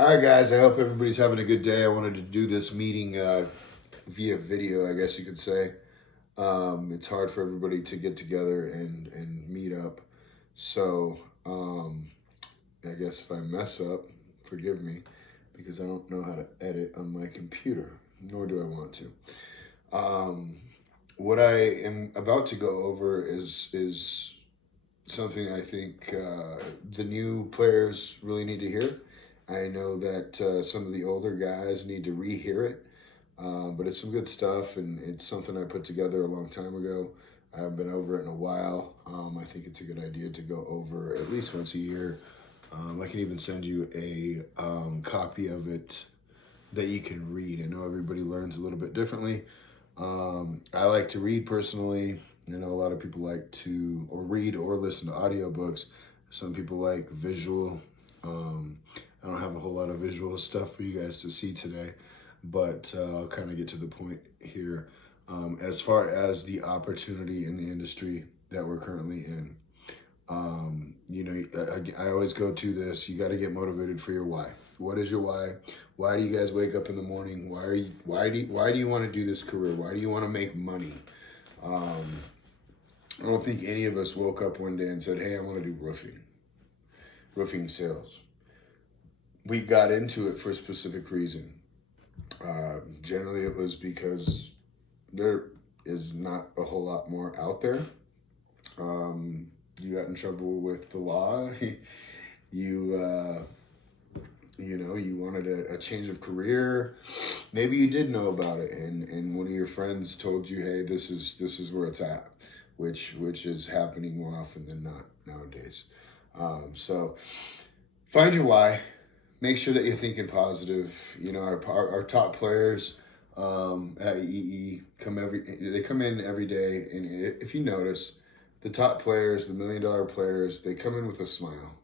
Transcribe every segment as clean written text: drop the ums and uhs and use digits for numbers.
All right, guys. I hope everybody's having a good day. I wanted to do this meeting via video, I guess you could say. It's hard for everybody to get together and meet up. So I guess if I mess up, forgive me, because I don't know how to edit on my computer, nor do I want to. What I am about to go over is something I think the new players really need to hear. I know that some of the older guys need to rehear it, but it's some good stuff, and it's something I put together a long time ago. I haven't been over it in a while. I think it's a good idea to go over at least once a year. I can even send you a copy of it that you can read. I know everybody learns a little bit differently. I like to read personally. I know a lot of people like to or read or listen to audiobooks. Some people like visual. I don't have a whole lot of visual stuff for you guys to see today, but I'll kind of get to the point here. As far as the opportunity in the industry that we're currently in, I always go to this. You got to get motivated for your why. What is your why? Why do you guys wake up in the morning? Why do you want to do this career? Why do you want to make money? I don't think any of us woke up one day and said, "Hey, I want to do roofing sales." We got into it for a specific reason. Generally, it was because there is not a whole lot more out there. You got in trouble with the law. You wanted a change of career. Maybe you did know about it, and one of your friends told you, "Hey, this is where it's at," which is happening more often than not nowadays. So find your why. Make sure that you're thinking positive. Our top players at EE come in every day, and if you notice, the top players, the $1 million players, they come in with a smile.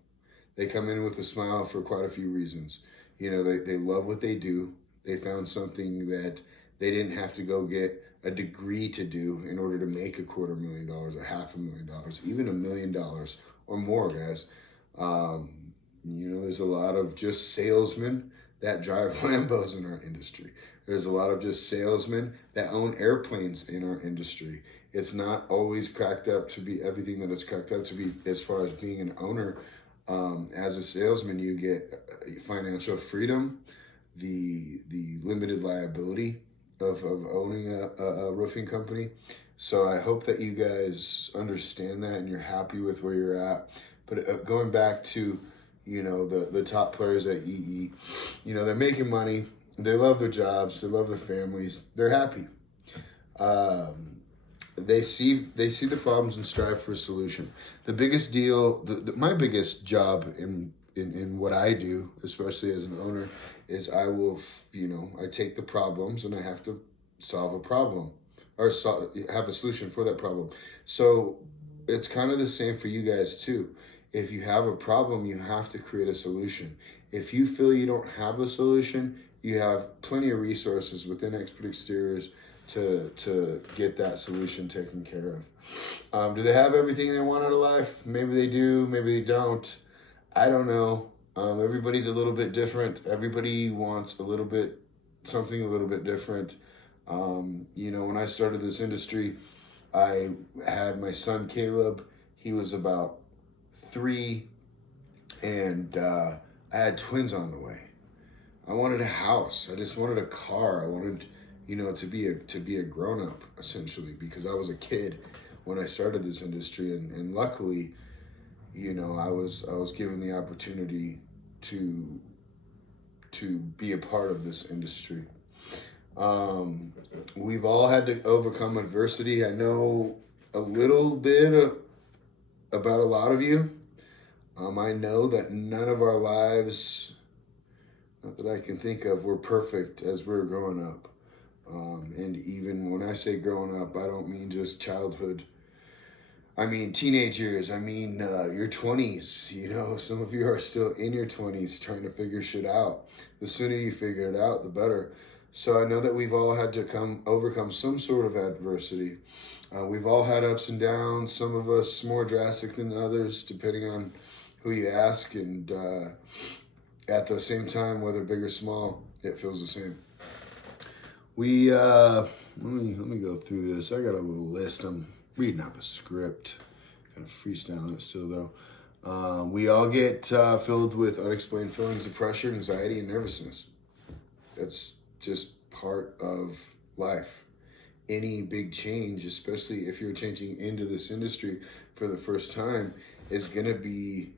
They come in with a smile for quite a few reasons. They love what they do. They found something that they didn't have to go get a degree to do in order to make $250,000, $500,000, even $1 million or more, guys. There's a lot of just salesmen that drive Lambos in our industry. There's a lot of just salesmen that own airplanes in our industry. It's not always cracked up to be everything that it's cracked up to be as far as being an owner. As a salesman, you get financial freedom, the limited liability of owning a roofing company. So I hope that you guys understand that and you're happy with where you're at. But going back to the top players at EE, they're making money. They love their jobs. They love their families. They're happy. They see the problems and strive for a solution. The biggest deal, my biggest job in what I do, especially as an owner, is I take the problems and I have to solve a problem or have a solution for that problem. So it's kind of the same for you guys too. If you have a problem, you have to create a solution. If you feel you don't have a solution, you have plenty of resources within Expert Exteriors to get that solution taken care of. Do they have everything they want out of life? Maybe they do, maybe they don't. I don't know. Everybody's a little bit different. Everybody wants something a little bit different. When I started this industry, I had my son Caleb. He was about 3, and I had twins on the way. I wanted a house. I just wanted a car. I wanted, to be a grown up essentially, because I was a kid when I started this industry, and luckily, I was given the opportunity to be a part of this industry. We've all had to overcome adversity. I know a little bit about a lot of you. I know that none of our lives, not that I can think of, were perfect as we were growing up. And even when I say growing up, I don't mean just childhood. I mean teenage years. I mean your 20s. Some of you are still in your 20s trying to figure shit out. The sooner you figure it out, the better. So I know that we've all had to overcome some sort of adversity. We've all had ups and downs, some of us more drastic than others, depending on who you ask. And at the same time, whether big or small, it feels the same. We let me go through this. I got a little list. I'm reading off a script, kind of freestyling it still though. We all get filled with unexplained feelings of pressure, anxiety, and nervousness. That's just part of life. Any big change, especially if you're changing into this industry for the first time, is gonna be,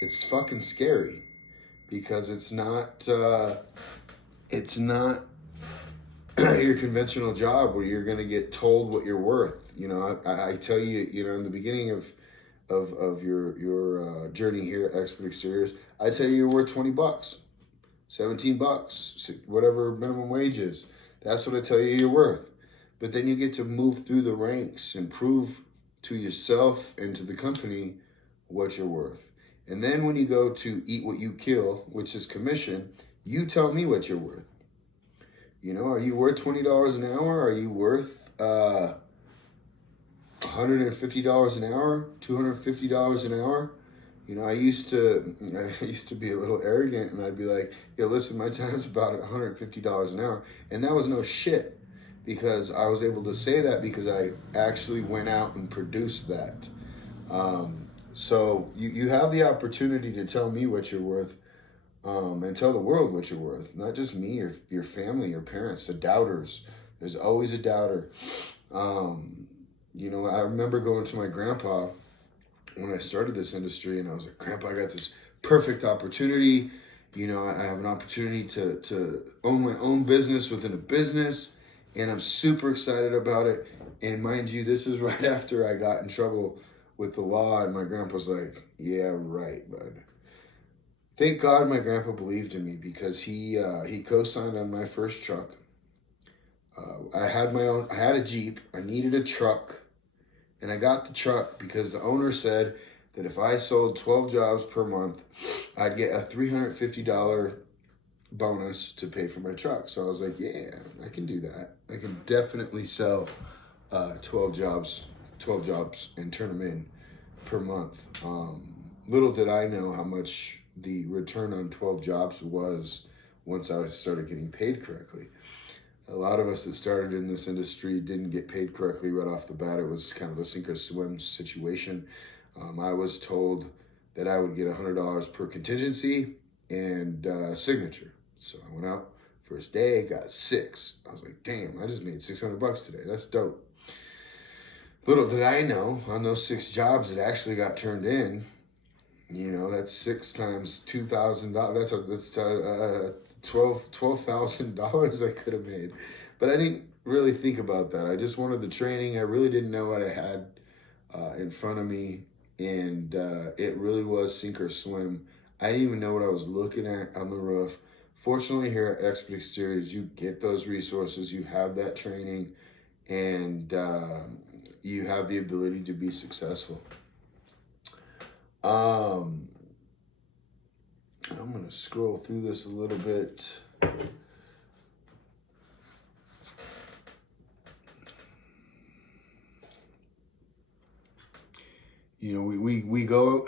it's fucking scary because it's not your conventional job where you're gonna get told what you're worth. You know, I tell you, you know, in the beginning of your journey here at Expert Exteriors, I tell you you're worth $20, $17, whatever minimum wage is. That's what I tell you you're worth. But then you get to move through the ranks and prove to yourself and to the company what you're worth. And then when you go to eat what you kill, which is commission, you tell me what you're worth. You know, are you worth $20 an hour? Are you worth $150 an hour? $250 an hour? You know, I used to be a little arrogant, and I'd be like, "Yo, listen, my time's about $150 an hour," and that was no shit, because I was able to say that because I actually went out and produced that. So you have the opportunity to tell me what you're worth, and tell the world what you're worth. Not just me, your family, your parents, the doubters. There's always a doubter. You know, I remember going to my grandpa when I started this industry, and I was like, "Grandpa, I got this perfect opportunity. You know, I have an opportunity to own my own business within a business, and I'm super excited about it." And mind you, this is right after I got in trouble with the law, and my grandpa's like, "Yeah, right, bud." Thank God my grandpa believed in me, because he co-signed on my first truck. I had a Jeep. I needed a truck, and I got the truck because the owner said that if I sold 12 jobs per month, I'd get a $350 bonus to pay for my truck. So I was like, yeah, I can do that. I can definitely sell 12 jobs and turn them in per month. Little did I know how much the return on 12 jobs was once I started getting paid correctly. A lot of us that started in this industry didn't get paid correctly right off the bat. It was kind of a sink or swim situation. I was told that I would get $100 per contingency and signature. So I went out first day, got 6. I was like, damn, I just made $600 today. That's dope. Little did I know, on those 6 jobs that actually got turned in, you know, that's 6 times $2,000. That's $12,000 I could have made. But I didn't really think about that. I just wanted the training. I really didn't know what I had in front of me, and it really was sink or swim. I didn't even know what I was looking at on the roof. Fortunately, here at Expert Exteriors, you get those resources, you have that training, and you have the ability to be successful. I'm going to scroll through this a little bit. You know, we go,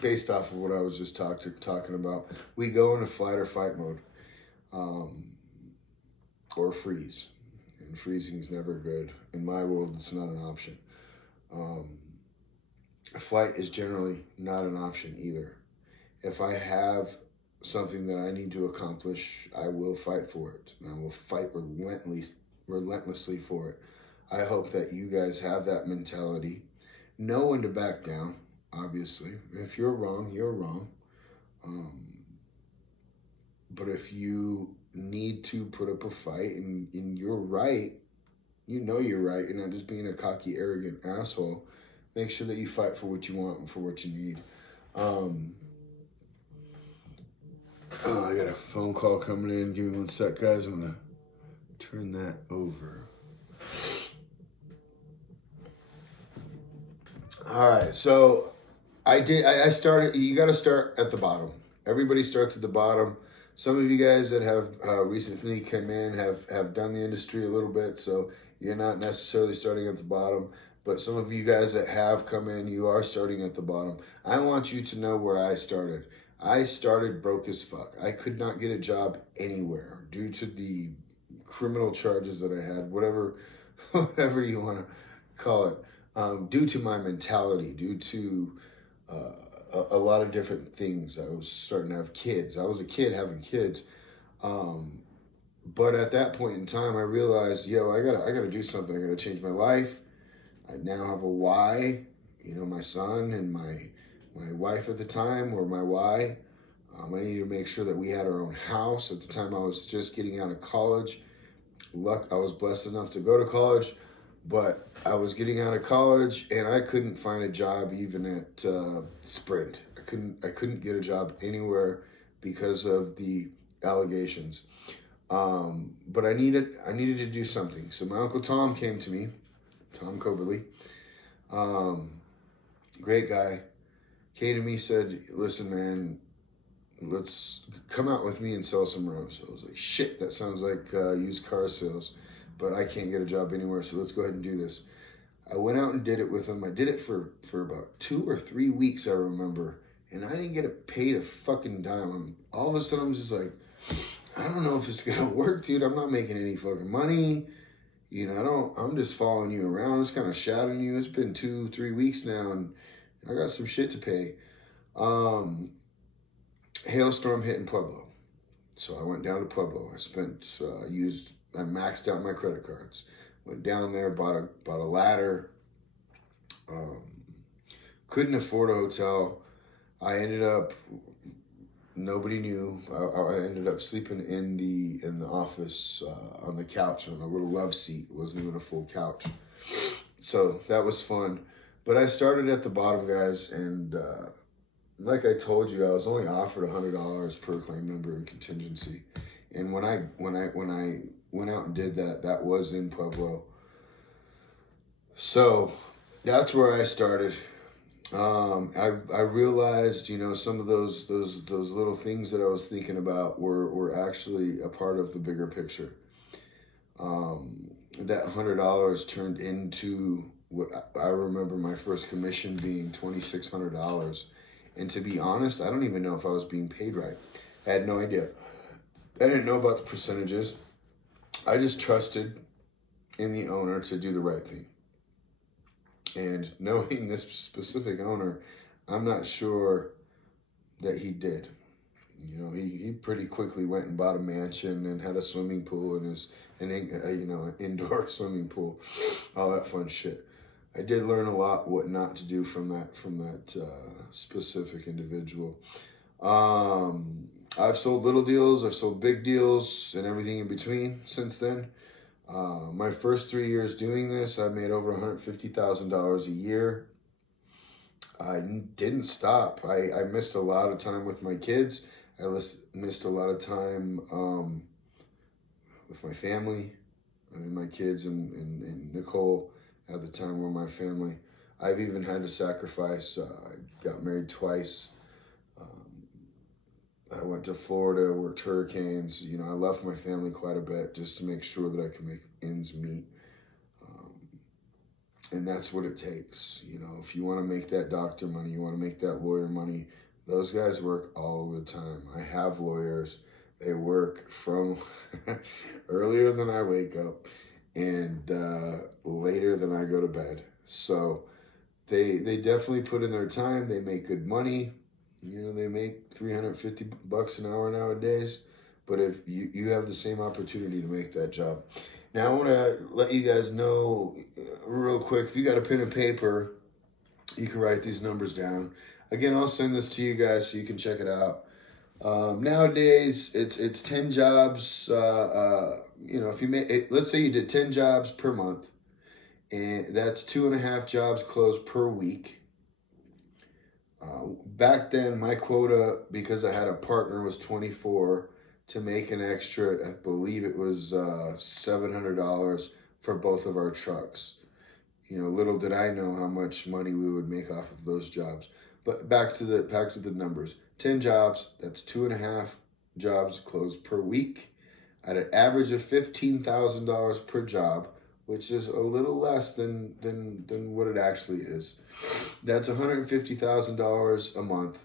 based off of what I was just talking about, we go into flight or fight mode, or freeze. And freezing is never good. In my world, it's not an option. Flight is generally not an option either. If I have something that I need to accomplish, I will fight for it, and I will fight relentlessly for it. I hope that you guys have that mentality. Know when to back down, obviously. If you're wrong, you're wrong. But if you need to put up a fight and you're right, you know you're right, you're not just being a cocky, arrogant asshole, make sure that you fight for what you want and for what you need. I got a phone call coming in. Give me one sec, guys. I'm going to turn that over. All right, so I started, you got to start at the bottom. Everybody starts at the bottom. Some of you guys that have recently come in have done the industry a little bit, so you're not necessarily starting at the bottom. But some of you guys that have come in, you are starting at the bottom. I want you to know where I started. I started broke as fuck. I could not get a job anywhere due to the criminal charges that I had, whatever, whatever you want to call it, due to my mentality, due to a lot of different things. I was starting to have kids. I was a kid having kids. But at that point in time, I realized, I gotta do something. I gotta change my life. I now have a why. My son and my wife at the time were my why. I needed to make sure that we had our own house. At the time, I was just getting out of college. I was blessed enough to go to college, but I was getting out of college and I couldn't find a job even at Sprint. I couldn't get a job anywhere because of the allegations. But I needed to do something. So my Uncle Tom came to me, Tom Coberly, great guy, came to me, said, listen, man, let's come out with me and sell some robes. I was like, shit, that sounds like used car sales, but I can't get a job anywhere, so let's go ahead and do this. I went out and did it with him. I did it for about 2 or 3 weeks, I remember, and I didn't get paid a fucking dime. And all of a sudden, I'm just like, I don't know if it's gonna work, dude. I'm not making any fucking money. I'm just following you around. I'm just kind of shouting you. It's been 2-3 weeks now, and I got some shit to pay. Hailstorm hit in Pueblo. So I went down to Pueblo. I maxed out my credit cards. Went down there, bought a ladder. Couldn't afford a hotel. I ended up, nobody knew. I ended up sleeping in the office on the couch on a little love seat. It wasn't even a full couch. So that was fun. But I started at the bottom, guys, and like I told you, I was only offered $100 per claim number in contingency. And when I went out and did that, that was in Pueblo. So that's where I started. I realized, some of those little things that I was thinking about were actually a part of the bigger picture. That $100 turned into what I remember my first commission being $2,600. And to be honest, I don't even know if I was being paid right. I had no idea. I didn't know about the percentages. I just trusted in the owner to do the right thing. And knowing this specific owner, I'm not sure that he did. He pretty quickly went and bought a mansion and had a swimming pool and an indoor swimming pool, all that fun shit. I did learn a lot what not to do from that specific individual. I've sold little deals, I've sold big deals, and everything in between since then. My first 3 years doing this, I made over $150,000 a year. I didn't stop. I missed a lot of time with my kids. I missed a lot of time with my family. My kids and Nicole at the time were my family. I've even had to sacrifice. I got married twice. I went to Florida, worked hurricanes. I left my family quite a bit just to make sure that I could make ends meet. And that's what it takes. If you want to make that doctor money, you want to make that lawyer money, those guys work all the time. I have lawyers. They work from earlier than I wake up and later than I go to bed. So they definitely put in their time. They make good money. They make $350 an hour nowadays. But if you have the same opportunity to make that job. Now, I want to let you guys know real quick, if you got a pen and paper, you can write these numbers down. Again, I'll send this to you guys so you can check it out. Nowadays, it's 10 jobs. If you let's say you did 10 jobs per month, and that's 2.5 jobs closed per week. Back then, my quota, because I had a partner, was 24 to make an extra, I believe it was $700 for both of our trucks. Little did I know how much money we would make off of those jobs. But back to the numbers. 10 jobs, that's 2.5 jobs closed per week at an average of $15,000 per job, which is a little less than what it actually is. That's $150,000 a month.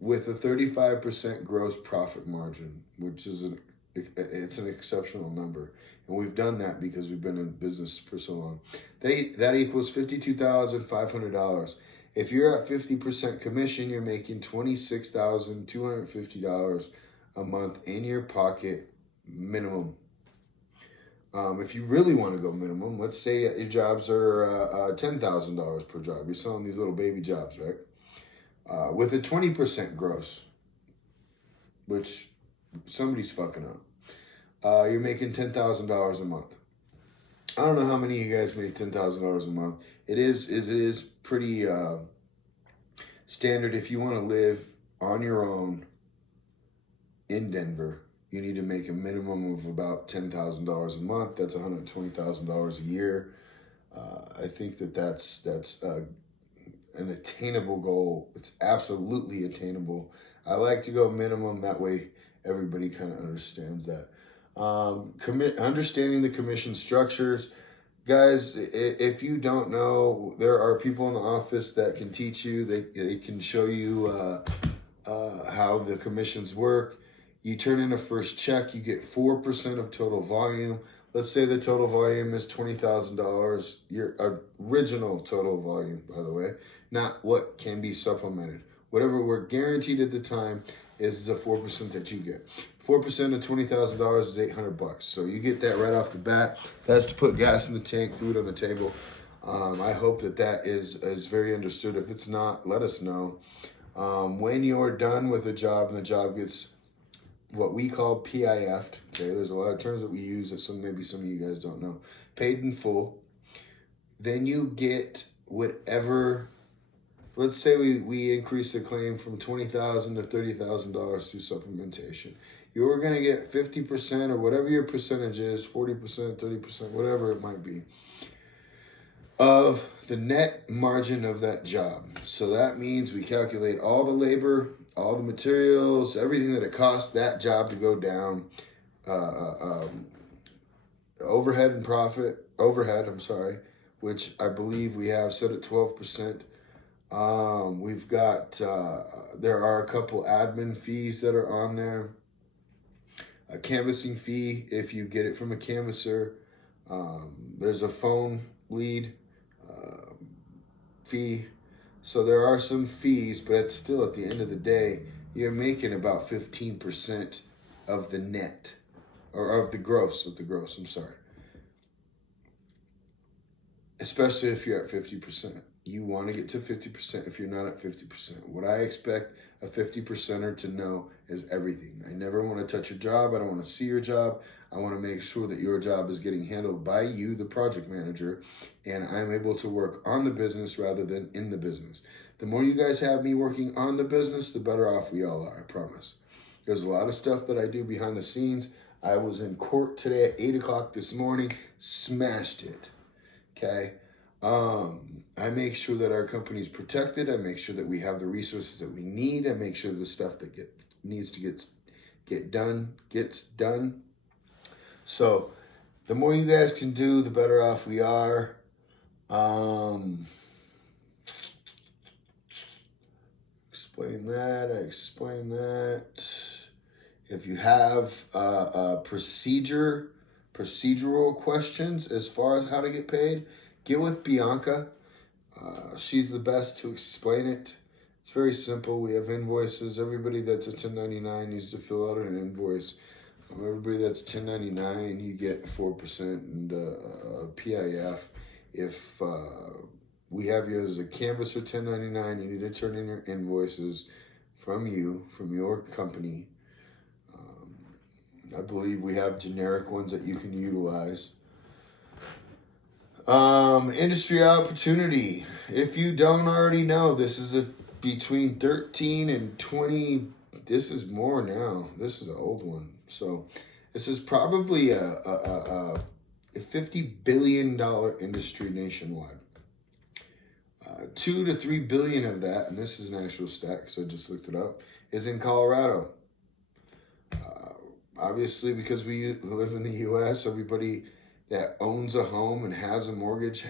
with a 35% gross profit margin, which is it's an exceptional number. And we've done that because we've been in business for so long. That equals $52,500. If you're at 50% commission, you're making $26,250 a month in your pocket minimum. If you really want to go minimum, let's say your jobs are $10,000 per job. You're selling these little baby jobs, right? With a 20% gross, which somebody's fucking up. You're making $10,000 a month. I don't know how many of you guys make $10,000 a month. It is pretty standard. If you want to live on your own in Denver, you need to make a minimum of about $10,000 a month. That's $120,000 a year. I think that's an attainable goal. It's absolutely attainable. I like to go minimum. That way, everybody kind of understands that. Understanding the commission structures. Guys, if you don't know, there are people in the office that can teach you. They can show you how the commissions work. You turn in a first check, you get 4% of total volume. Let's say the total volume is $20,000. Your original total volume, by the way, not what can be supplemented. Whatever we're guaranteed at the time is the 4% that you get. 4% of $20,000 is $800. So you get that right off the bat. That's to put gas in the tank, food on the table. I hope that is very understood. If it's not, let us know. When you're done with a job and the job gets what we call PIF'd, okay, there's a lot of terms that we use that maybe some of you guys don't know. Paid in full. Then you get whatever. Let's say we increase the claim from $20,000 to $30,000 through supplementation. You're going to get 50% or whatever your percentage is, 40%, 30%, whatever it might be, of the net margin of that job. So that means we calculate all the labor, all the materials, everything that it costs that job to go down, overhead, which I believe we have set at 12%. We've got, there are a couple admin fees that are on there. A canvassing fee if you get it from a canvasser. There's a phone lead fee. So there are some fees, but it's still, at the end of the day, you're making about 15% of the net, or of the gross, I'm sorry. Especially if you're at 50%. You want to get to 50% if you're not at 50%. What I expect a 50%er to know is everything. I never want to touch your job. I don't want to see your job. I want to make sure that your job is getting handled by you, the project manager, and I'm able to work on the business rather than in the business. The more you guys have me working on the business, the better off we all are, I promise. There's a lot of stuff that I do behind the scenes. I was in court today at 8 o'clock this morning, smashed it, okay? I make sure that our company is protected. I make sure that we have the resources that we need. I make sure the stuff that needs to get done gets done. So the more you guys can do, the better off we are. Explain that. If you have procedural questions as far as how to get paid, get with Bianca. She's the best to explain it. It's very simple. We have invoices. Everybody that's a 1099 needs to fill out an invoice. Everybody that's 1099, you get 4% and PIF. If we have you as a canvasser 1099, you need to turn in your invoices from your company. I believe we have generic ones that you can utilize. Industry opportunity. If you don't already know, this is between 13 and 20. This is more now. This is an old one. So this is probably a $50 billion industry nationwide. 2 to 3 billion of that, and this is an actual stat because I just looked it up, is in Colorado. Obviously, because we live in the U.S., everybody that owns a home and has a mortgage,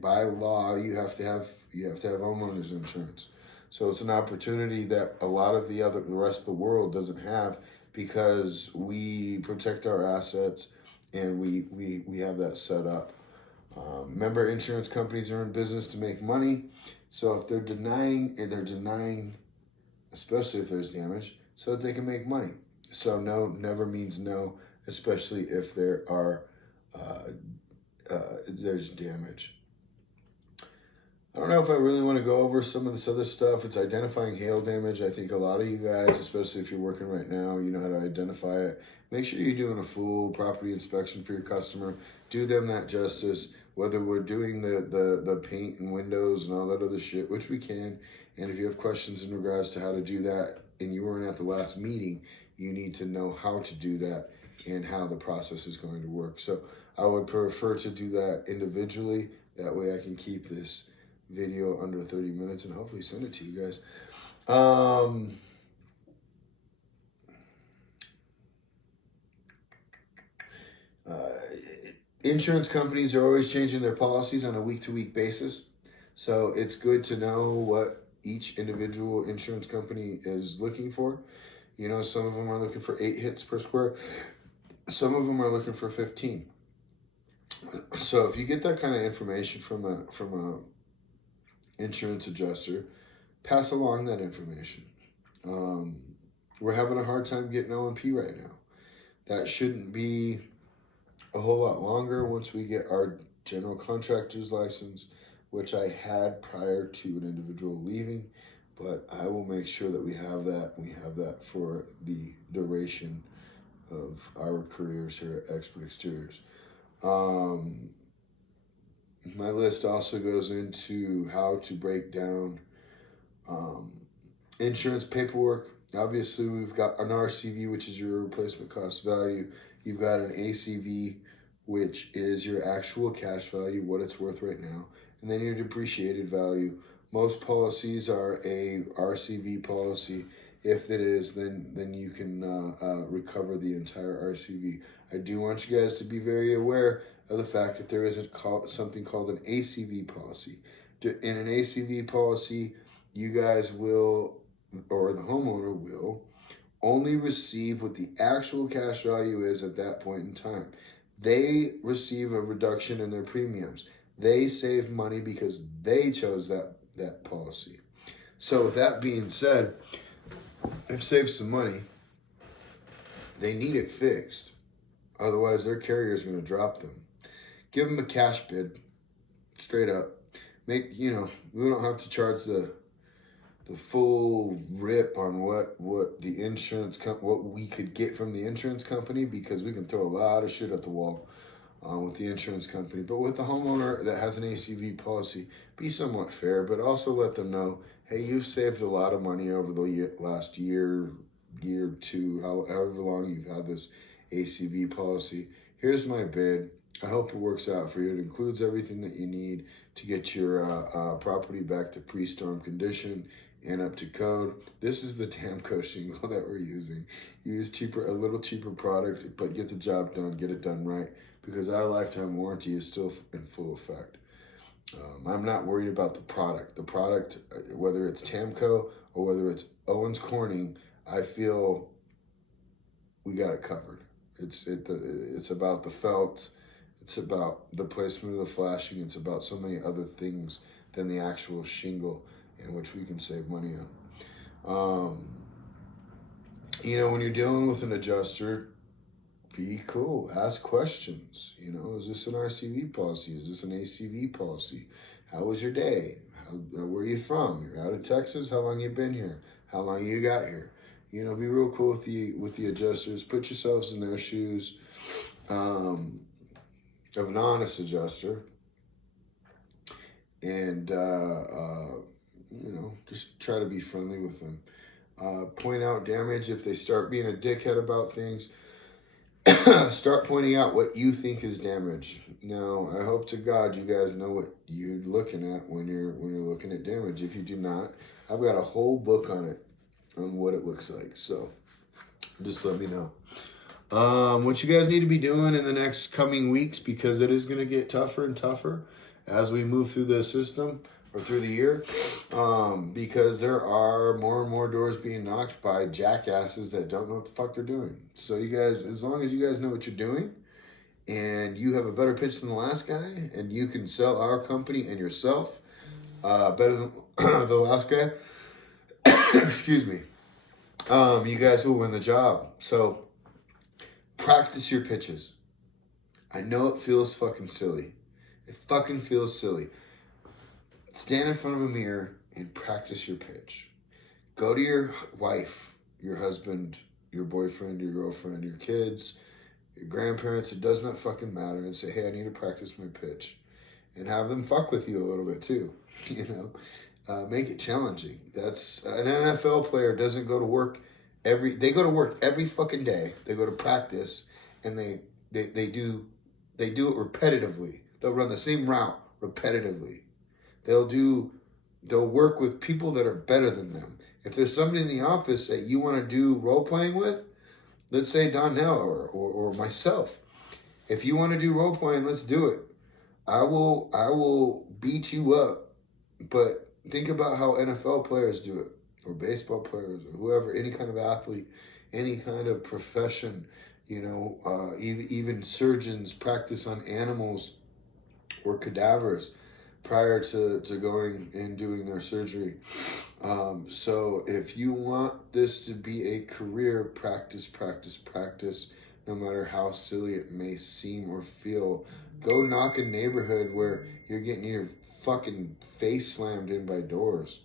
by law, you have to have homeowners insurance. So it's an opportunity that a lot of the rest of the world doesn't have, because we protect our assets and we have that set up. Remember, insurance companies are in business to make money. So if they're denying, especially if there's damage, so that they can make money. So no never means no, especially if there's damage. I don't know if I really want to go over some of this other stuff. It's identifying hail damage. I think a lot of you guys, especially if you're working right now, you know how to identify it. Make sure you're doing a full property inspection for your customer. Do them that justice, whether we're doing the paint and windows and all that other shit, which we can. And if you have questions in regards to how to do that and you weren't at the last meeting, you need to know how to do that and how the process is going to work. So I would prefer to do that individually. That way I can keep this video under 30 minutes and hopefully send it to you guys. Insurance companies are always changing their policies on a week-to-week basis. So it's good to know what each individual insurance company is looking for. You know, some of them are looking for 8 hits per square. Some of them are looking for 15. So if you get that kind of information from a insurance adjuster, pass along that information. We're having a hard time getting O&P right now. That shouldn't be a whole lot longer once we get our general contractor's license, which I had prior to an individual leaving, but I will make sure that we have that. We have that for the duration of our careers here at Expert Exteriors. My list also goes into how to break down insurance paperwork. Obviously, we've got an RCV, which is your replacement cost value. You've got an ACV, which is your actual cash value, what it's worth right now. And then your depreciated value. Most policies are a RCV policy. If it is, then you can recover the entire RCV. I do want you guys to be very aware of the fact that there is something called an ACV policy. In an ACV policy, you guys will, or the homeowner will, only receive what the actual cash value is at that point in time. They receive a reduction in their premiums. They save money because they chose that policy. So with that being said, they've saved some money. They need it fixed. Otherwise, their carrier is going to drop them. Give them a cash bid, straight up. We don't have to charge the full rip on what the insurance what we could get from the insurance company, because we can throw a lot of shit at the wall with the insurance company. But with the homeowner that has an ACV policy, be somewhat fair, but also let them know, hey, you've saved a lot of money over the last year, two, however long you've had this ACV policy. Here's my bid. I hope it works out for you. It includes everything that you need to get your property back to pre-storm condition and up to code. This is the TAMCO shingle that we're using. Use a little cheaper product, but get the job done, get it done right, because our lifetime warranty is still in full effect. I'm not worried about the product. The product, whether it's TAMCO or whether it's Owens Corning, I feel we got it covered. It's about the felt. It's about the placement of the flashing. It's about so many other things than the actual shingle, in which we can save money on. When you're dealing with an adjuster, be cool. Ask questions. Is this an RCV policy? Is this an ACV policy? How was your day? Where are you from? You're out of Texas? How long you been here? How long you got here? Be real cool with the adjusters. Put yourselves in their shoes. Of an honest adjuster, and just try to be friendly with them. Point out damage if they start being a dickhead about things. Start pointing out what you think is damage. Now, I hope to God you guys know what you're looking at when you're looking at damage. If you do not, I've got a whole book on it, on what it looks like. So just let me know. What you guys need to be doing in the next coming weeks, because it is going to get tougher and tougher as we move through the system. or through the year, because there are more and more doors being knocked by jackasses that don't know what the fuck they're doing. So you guys, as long as you guys know what you're doing, and you have a better pitch than the last guy, and you can sell our company and yourself better than the last guy, excuse me, you guys will win the job. So practice your pitches. I know it feels fucking silly. It fucking feels silly. Stand in front of a mirror and practice your pitch. Go to your wife, your husband, your boyfriend, your girlfriend, your kids, your grandparents, it does not fucking matter, and say, hey, I need to practice my pitch. And have them fuck with you a little bit too, make it challenging. That's an NFL player doesn't go to work they go to work every fucking day. They go to practice and they do it repetitively. They'll run the same route repetitively. They'll work with people that are better than them. If there's somebody in the office that you want to do role playing with, let's say Donnell or myself. If you want to do role playing, let's do it. I will beat you up, but think about how NFL players do it, or baseball players, or whoever, any kind of athlete, any kind of profession, even surgeons practice on animals or cadavers prior to going and doing their surgery. So if you want this to be a career, practice, no matter how silly it may seem or feel. Go knock a neighborhood where you're getting your fucking face slammed in by doors.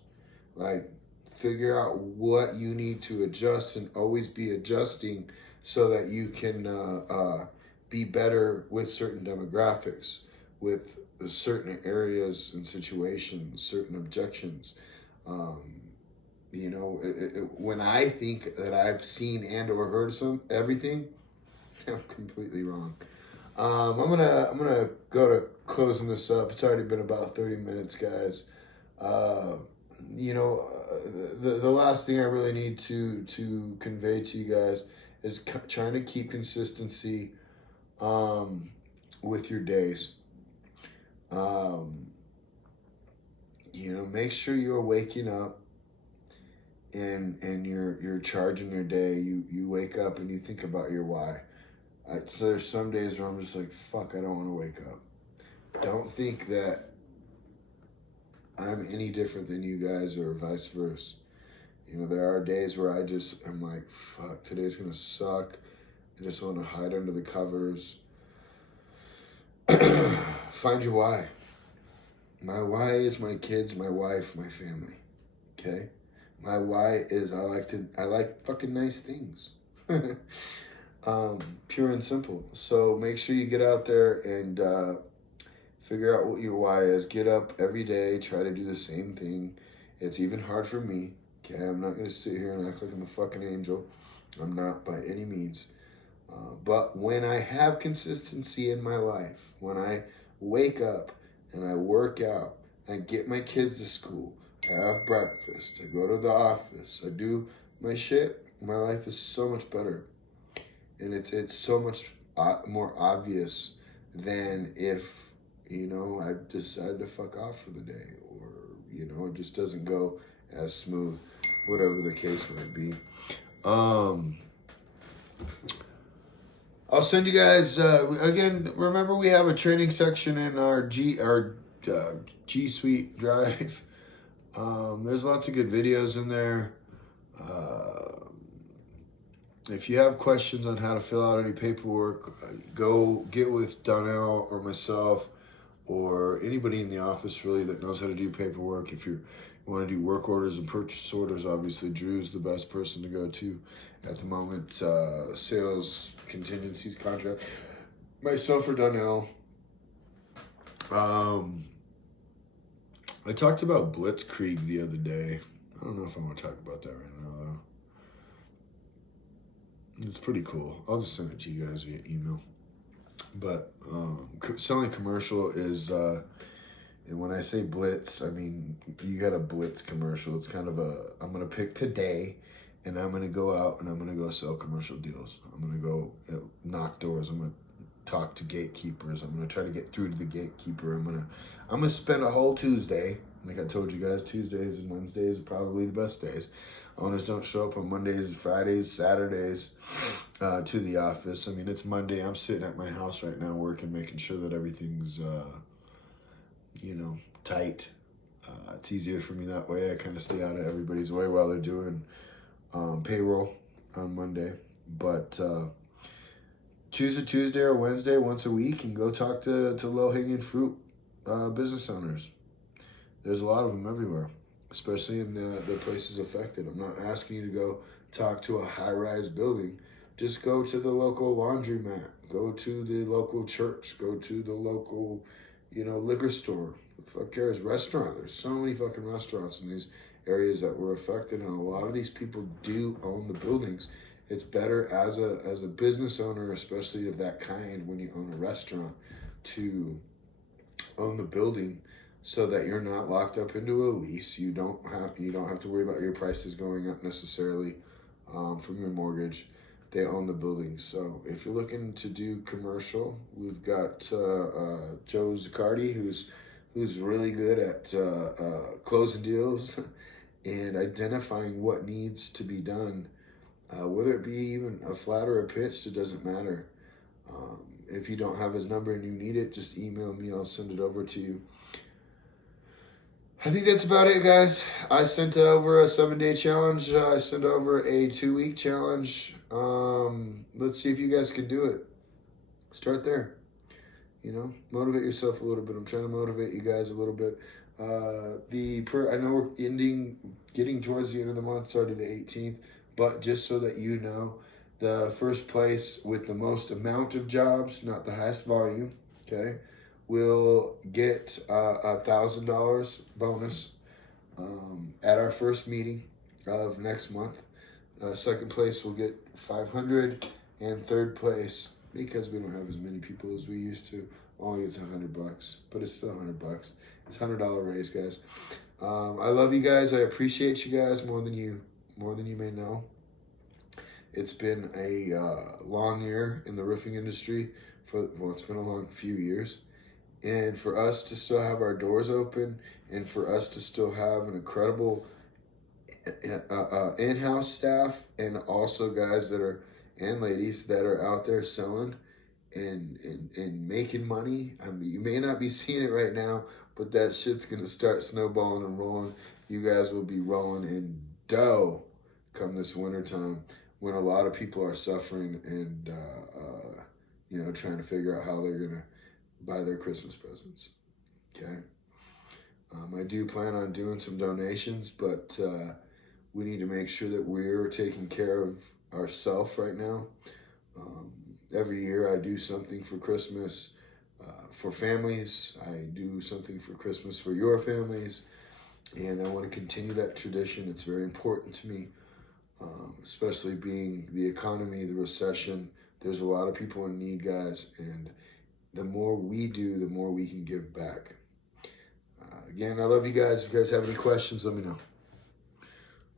Like, figure out what you need to adjust and always be adjusting so that you can be better with certain demographics, with certain areas and situations, certain objections. When I think that I've seen and or heard everything, I'm completely wrong. I'm gonna go to closing this up. It's already been about 30 minutes, guys. The last thing I really need to convey to you guys is trying to keep consistency with your days. Make sure you're waking up and you're charging your day. You wake up and you think about your why. So there's some days where I'm just like, fuck, I don't want to wake up. Don't think that I'm any different than you guys or vice versa. There are days where I'm like, fuck, today's gonna suck. I just want to hide under the covers. Find your why. My why is my kids, my wife, my family. Okay? My why is I like fucking nice things. Pure and simple. So make sure you get out there and figure out what your why is. Get up every day, try to do the same thing. It's even hard for me. Okay, I'm not gonna sit here and act like I'm a fucking angel. I'm not by any means. But when I have consistency in my life, when I wake up and I work out, I get my kids to school, I have breakfast, I go to the office, I do my shit, my life is so much better. And it's so much more obvious than if, I decided to fuck off for the day, or, it just doesn't go as smooth, whatever the case might be. I'll send you guys, again, remember we have a training section in our G Suite Drive. There's lots of good videos in there. If you have questions on how to fill out any paperwork, go get with Donnell or myself or anybody in the office really that knows how to do paperwork. If you want to do work orders and purchase orders, obviously Drew's the best person to go to at the moment. Sales, contingencies, contract, myself or Donnell. I talked about Blitzkrieg the other day. I don't know if I want to talk about that right now, though. It's pretty cool. I'll just send it to you guys via email. But selling commercial is, and when I say blitz, I mean, you got a blitz commercial. It's kind of I'm going to pick today, and I'm going to go out and I'm going to go sell commercial deals. I'm going to go knock doors. I'm going to talk to gatekeepers. I'm going to try to get through to the gatekeeper. I'm going to spend a whole Tuesday Like I told you guys, Tuesdays and Wednesdays are probably the best days. Owners don't show up on Mondays, Fridays, Saturdays to the office. I mean, it's Monday. I'm sitting at my house right now working, making sure that everything's, tight. It's easier for me that way. I kind of stay out of everybody's way while they're doing payroll on Monday. But choose a Tuesday or Wednesday once a week and go talk to low-hanging fruit business owners. There's a lot of them everywhere, especially in the places affected. I'm not asking you to go talk to a high-rise building. Just go to the local laundromat. Go to the local church. Go to the local, liquor store. The fuck cares? Restaurant. There's so many fucking restaurants in these areas that were affected, and a lot of these people do own the buildings. It's better as a business owner, especially of that kind, when you own a restaurant, to own the building, so that you're not locked up into a lease. You don't have to worry about your prices going up necessarily from your mortgage. They own the building. So if you're looking to do commercial, we've got Joe Zaccardi, who's really good at closing deals and identifying what needs to be done, whether it be even a flat or a pitch. It doesn't matter. If you don't have his number and you need it, just email me. I'll send it over to you. I think that's about it, guys. I sent over a 7-day challenge. I sent over a 2-week challenge. Let's see if you guys can do it. Start there. Motivate yourself a little bit. I'm trying to motivate you guys a little bit. I know we're getting towards the end of the month. It's already the 18th. But just so that you know, the first place with the most amount of jobs, not the highest volume, okay, will get $1,000 bonus at our first meeting of next month. Second place will get $500, and third place, because we don't have as many people as we used to, only gets $100, but it's still $100. It's $100 raise, guys. I love you guys. I appreciate you guys more than you may know. It's been a long year in the roofing industry. It's been a long few years. And for us to still have our doors open, and for us to still have an incredible in-house staff, and also guys and ladies that are out there selling and making money. I mean, you may not be seeing it right now, but that shit's going to start snowballing and rolling. You guys will be rolling in dough come this winter time, when a lot of people are suffering and trying to figure out how they're going to buy their Christmas presents. Okay. I do plan on doing some donations, but we need to make sure that we're taking care of ourselves right now. Every year I do something for Christmas for families. I do something for Christmas for your families, and I want to continue that tradition. It's very important to me, especially being the economy, the recession. There's a lot of people in need, guys, and the more we do, the more we can give back. Again, I love you guys. If you guys have any questions, let me know.